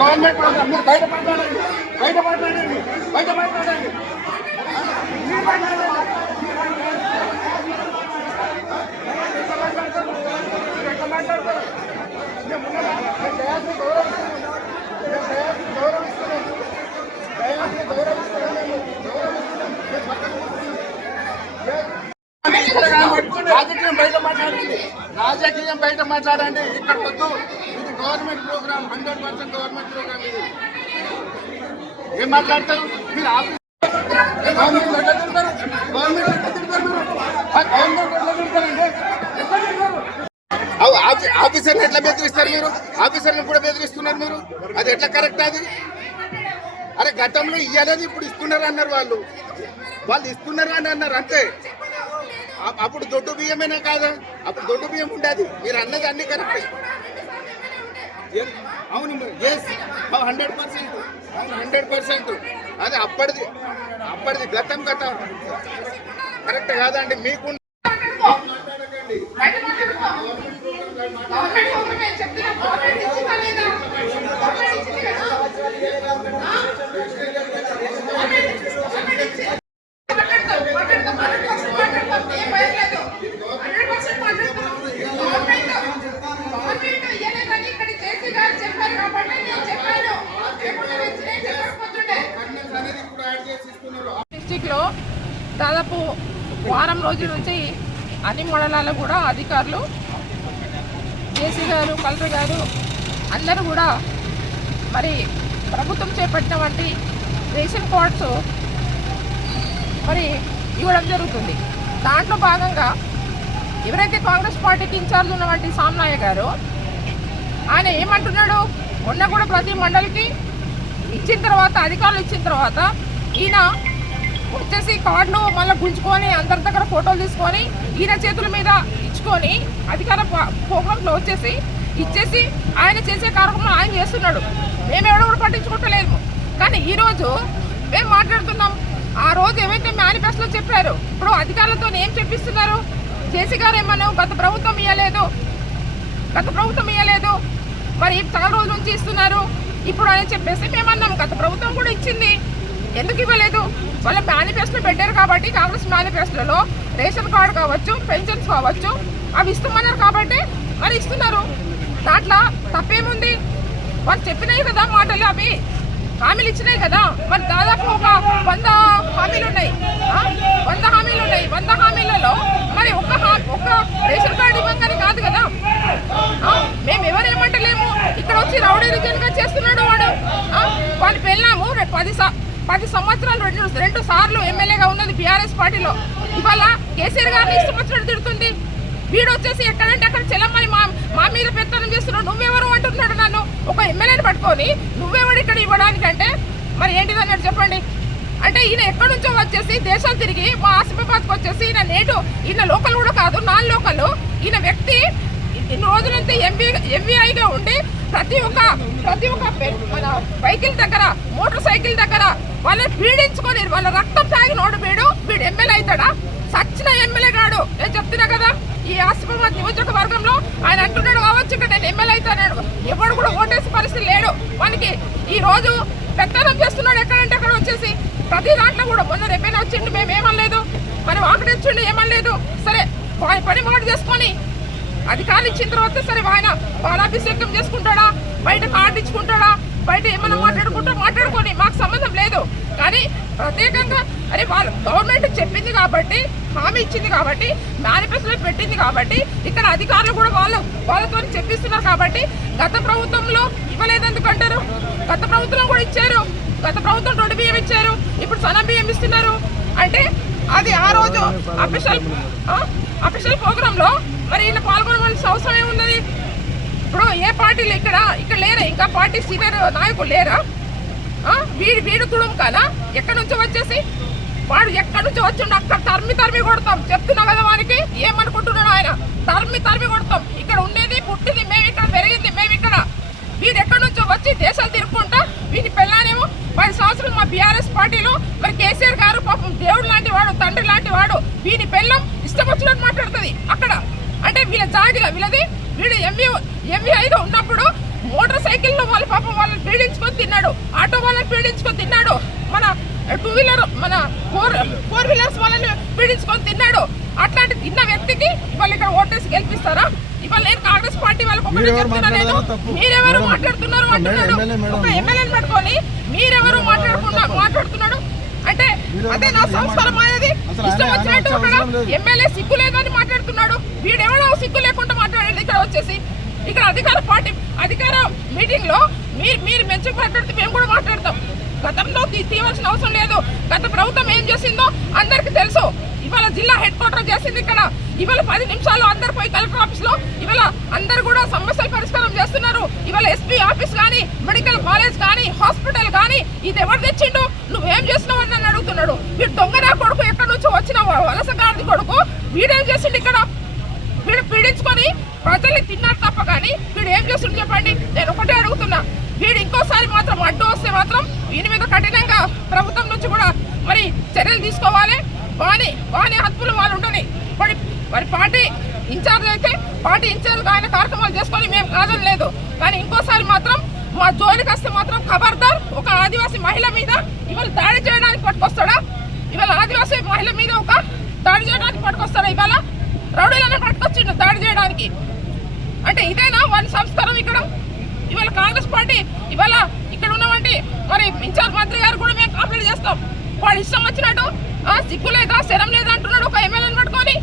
Government programme మీరు బయట మాట్లాడండి, బయట మాట్లాడండి, బయట మాట్లాడండి. రాజకీయం బయట మాట్లాడండి, రాజకీయం బయట మాట్లాడండి. ఇక్కడ వద్దు. ఇది గవర్నమెంట్ ప్రోగ్రామ్, 100% గవర్నమెంట్ ప్రోగ్రామ్. ఇది ఏం మాట్లాడతారు మీరు? ఆఫీసర్ని ఎట్లా బెదిరిస్తారు మీరు? ఆఫీసర్ని కూడా బెదిరిస్తున్నారు మీరు. అది ఎట్లా కరెక్ట్? అది అరే గతంలో ఇయ్యాలని ఇప్పుడు ఇస్తున్నారు అన్నారు. వాళ్ళు ఇస్తున్నారు అని అన్నారు అంతే. అప్పుడు దొడ్డు బియ్యమేనా కాదా? అప్పుడు దొడ్డు బియ్యం ఉండేది. మీరు అన్నది అన్ని కరెక్ట్. అవును, 100%. అది అప్పటిది గతం కరెక్ట్ కాదండి. మీకు డిస్టిక్లో దాదాపు వారం రోజుల నుంచి అన్ని మండలాల్లో కూడా అధికారులు, జేసీ గారు, కలెక్టర్ గారు అందరూ కూడా మరి ప్రభుత్వం చేపట్టినటువంటి రేషన్ కార్డ్స్ మరి ఇవ్వడం జరుగుతుంది. దాంట్లో భాగంగా ఎవరైతే కాంగ్రెస్ పార్టీకి ఇన్ఛార్జ్ ఉన్నటువంటి సామ్నాయ గారు ఆయన ఏమంటున్నాడు, మొన్న కూడా ప్రతి మండలికి ఇచ్చిన తర్వాత, అధికారులు ఇచ్చిన తర్వాత ఈయన వచ్చేసి కార్డులు మళ్ళీ గుంజుకొని అందరి దగ్గర ఫోటోలు తీసుకొని ఈయన చేతుల మీద ఇచ్చుకొని అధికార ప్రోగ్రాంలో వచ్చేసి ఇచ్చేసి ఆయన చేసే కార్యక్రమం ఆయన చేస్తున్నాడు. మేము ఎవడో కూడా పట్టించుకోవట్లేదు. కానీ ఈరోజు మేము మాట్లాడుతున్నాం. ఆ రోజు ఏవైతే మేనిఫెస్టోలో చెప్పారు, ఇప్పుడు అధికారులతో ఏం చెప్పిస్తున్నారు? జేసీ గారు ఏమన్నా గత ప్రభుత్వం ఇవ్వలేదు, మరి చాలా రోజుల నుంచి ఇస్తున్నారు ఇప్పుడు అని చెప్పేసి మేమన్నాం. గత ప్రభుత్వం కూడా ఇచ్చింది, ఎందుకు ఇవ్వలేదు? వాళ్ళ మేనిఫెస్టో పెట్టారు కాబట్టి, కాంగ్రెస్ మేనిఫెస్టోలో రేషన్ కార్డు కావచ్చు, పెన్షన్స్ కావచ్చు, అవి ఇస్తామన్నారు కాబట్టి మరి ఇస్తున్నారు. దాంట్లో తప్పేముంది? వాళ్ళు చెప్పినాయి కదా మాటలు, అవి హామీలు ఇచ్చినాయి కదా. మరి దాదాపు ఒక 100 హామీలు ఉన్నాయి. 100 హామీలలో మరి ఒక్క రేషన్ కార్డు ఇవ్వగానే కాదు కదా. మేము ఎవరేమంటలేము. ఇక్కడ వచ్చి రౌడీ రిజన్గా చేస్తున్నాడు వాడు. వాళ్ళు వెళ్ళాము 10 సంవత్సరాలు 2 సార్లు ఎమ్మెల్యేగా ఉన్నది బీఆర్ఎస్ పార్టీలో. ఇవాళ కేసీఆర్ గారిని ఇష్టపచ్చినట్టు తిడుతుంది. వీడు వచ్చేసి ఎక్కడంటే అక్కడ చెల్లమ్మని మా మీద పెత్తనం చేస్తున్నాడు. నువ్వెవరు అంటున్నాడు నన్ను. ఒక ఎమ్మెల్యేని పట్టుకొని నువ్వెవడు ఇక్కడ ఇవ్వడానికంటే మరి ఏంటిది అన్నట్టు చెప్పండి. అంటే ఈయన ఎక్కడి నుంచో వచ్చేసి దేశాలు తిరిగి మా ఆసిఫాబాద్కి వచ్చేసి ఈయన లోకల్ కూడా కాదు, నాన్ లోకల్. ఈయన వ్యక్తి ఇన్ని రోజులంతా ఎంవీఐగా ఉండి ప్రతి ఒక్క మన వెహికల్ దగ్గర, మోటార్ సైకిల్ దగ్గర వాళ్ళని పీడించుకొని వాళ్ళ రక్తం తాగినోడు వీడు ఎమ్మెల్యే అవుతాడా? సచ్చిన ఎమ్మెల్యే కాడు. నేను చెప్తున్నా కదా, ఈ ఆసిఫాబాద్ నియోజకవర్గంలో ఆయన అంటున్నాడు కావచ్చు ఇక్కడ నేను ఎమ్మెల్యే అవుతాడు. ఎవడు కూడా ఓటేసే పరిస్థితి లేడు వానికి. ఈ రోజు పెత్తనం చేస్తున్నాడు ఎక్కడంటే అక్కడ వచ్చేసి ప్రతి దాంట్లో కూడా. మొన్న రేపైనా వచ్చిండు, మేమేమనలేదు. మరి వాకటి వచ్చిండు, ఏమనలేదు. సరే పని మాట చేసుకొని అధికారులు ఇచ్చిన తర్వాత సరే ఆయన పాలాభిషేకం చేసుకుంటాడా, బయట కార్డు ఇచ్చుకుంటాడా, బయట ఏమైనా మాట్లాడుకొని మాకు సంబంధం లేదు. కానీ ప్రత్యేకంగా అరే వాళ్ళు గవర్నమెంట్ చెప్పింది కాబట్టి, హామీ ఇచ్చింది కాబట్టి, మేనిఫెస్టోలో పెట్టింది కాబట్టి, ఇక్కడ అధికారులు కూడా వాళ్ళతో చెప్పిస్తున్నారు కాబట్టి గత ప్రభుత్వంలో ఇవ్వలేదెందుకంటారు? గత ప్రభుత్వం కూడా ఇచ్చారు. గత ప్రభుత్వం 2 బియ్యం ఇచ్చారు, ఇప్పుడు సన్న బియ్యం ఇస్తున్నారు. అంటే అది ఆ రోజు అఫీషియల్ ప్రోగ్రాంలో మరి ఈయన పాల్గొనవలసిన అవసరం ఏమున్నది? ఇప్పుడు ఏ పార్టీలు ఇక్కడ లేరా? ఇంకా పార్టీ సీనియర్ నాయకులు లేరా? వీడు తుడుము కదా. ఎక్కడి నుంచో వచ్చేసి వాడు ఎక్కడి నుంచో వచ్చిండు, అక్కడ తరిమి కొడతాం. చెప్తున్నా కదా వానికి. ఏమనుకుంటున్నాడు ఆయన? తరిమి కొడతాం. ఇక్కడ ఉండేది పుట్టింది మేము, ఇక్కడ పెరిగింది మేము. ఇక్కడ వీడు ఎక్కడి నుంచో వచ్చి దేశాలు తిరుక్కుంటా వీని పెళ్ళానేమో 10 సంవత్సరాలు మా బీఆర్ఎస్ పార్టీలో మరి కేసీఆర్ గారు పాపం దేవుడు లాంటి వాడు, తండ్రి లాంటి వాడు. వీని పెళ్ళం ఇష్టం వచ్చినట్టు మాట్లాడుతుంది అక్కడ. అంటే వీళ్ళది వీడు ఎంవీఐగా ఉన్నప్పుడు మోటార్ సైకిల్లో వాళ్ళు పాపం వాళ్ళని పీడించుకొని తిన్నాడు, ఆటో వాళ్ళని పీడించుకొని తిన్నాడు, మన టూ వీలర్ మన ఫోర్ వీలర్స్ వాళ్ళని పీడించుకొని తిన్నాడు. అట్లాంటి తిన్న వ్యక్తికి ఇవాళ ఇక్కడ ఓటేసి గెలిపిస్తారా? ఇవాళ నేను కాంగ్రెస్ పార్టీ వాళ్ళకి ఒకటే చెప్తున్నా, నేను మీరెవరు మాట్లాడుతున్నారు అంటున్నాడు. ఒక ఎమ్మెల్యేని పెట్టుకొని మీరెవరు మాట్లాడుతున్నాడు అంటే అదే నా సంస్కారం అనేది. ఇష్టం వచ్చినట్టు అక్కడ ఎమ్మెల్యే సిగ్గు లేదని మాట్లాడుతున్నాడు. వీడెవడో సిగ్గు లేకుండా మాట్లాడేది ఇక్కడ వచ్చేసి. ఇక్కడ అధికార మీటింగ్ లో మీరు మంచిగా మాట్లాడితే మేము కూడా మాట్లాడతాం. గతంలో తీయవలసిన అవసరం లేదు. గత ప్రభుత్వం ఏం చేసిందో అందరికి తెలుసు. ఇవాళ జిల్లా హెడ్ క్వార్టర్ చేసింది ఇక్కడ. ఇవాళ 10 నిమిషాల్లో అందరు పోయి కలెక్టర్ ఆఫీస్ లో ఇవాళ అందరు కూడా సమస్యలు పరిష్కారం చేస్తున్నారు. ఇవాళ ఎస్పీ ఆఫీస్ కానీ, మెడికల్ కాలేజ్ కానీ, హాస్పిటల్ కానీ ఇది ఎవరు తెచ్చిండు, నువ్వేం చేస్తున్నావు అని నన్ను అడుగుతున్నాడు. వీడు దొంగనా కొడుకు, ఎక్కడి నుంచి వచ్చిన వలసగాడి కొడుకు, వీడేం చేసిండు ఇక్కడ? వీడు పీడించుకొని ప్రజల్ని తిన్నారు తప్ప కానీ వీడు ఏం చేస్తుండు చెప్పండి? నేను ఒకటే అడుగుతున్నా, వీడు ఇంకోసారి మాత్రం అడ్డు వస్తే మాత్రం వీని మీద కఠినంగా ప్రభుత్వం నుంచి కూడా మరి చర్యలు తీసుకోవాలి. వాని హక్కులు వాళ్ళు ఉండని. మరి పార్టీ ఇన్ఛార్జ్ అయితే పార్టీ ఇన్ఛార్జ్ ఆయన కార్యక్రమాలు చేసుకొని మేము కాదని లేదు, కానీ ఇంకోసారి మాత్రం మా జోలికి వస్తే మాత్రం ఖబర్దార్. ఒక ఆదివాసీ మహిళ మీద ఇవాళ దాడి చేయడానికి పట్టుకొస్తాడా? ఇవాళ ఆదివాసీ మహిళ మీద ఒక దాడి చేయడానికి పట్టుకొస్తాడా? ఇవాళ రౌడీలనే పట్టుకొచ్చిండు దాడి చేయడానికి. అంటే ఇదేనా వారి సంస్కారం ఇక్కడ? ఇవాళ కాంగ్రెస్ పార్టీ ఇవాళ ఇక్కడ ఉన్నవంటి మరి ఇన్ఛార్జ్ మంత్రి గారు కూడా మేము కంప్లైంట్ చేస్తాం. వాడు ఇష్టం వచ్చినట్టు సిగ్గు లేదా శరం లేదా అంటున్నాడు ఒక ఎమ్మెల్యేని పట్టుకొని.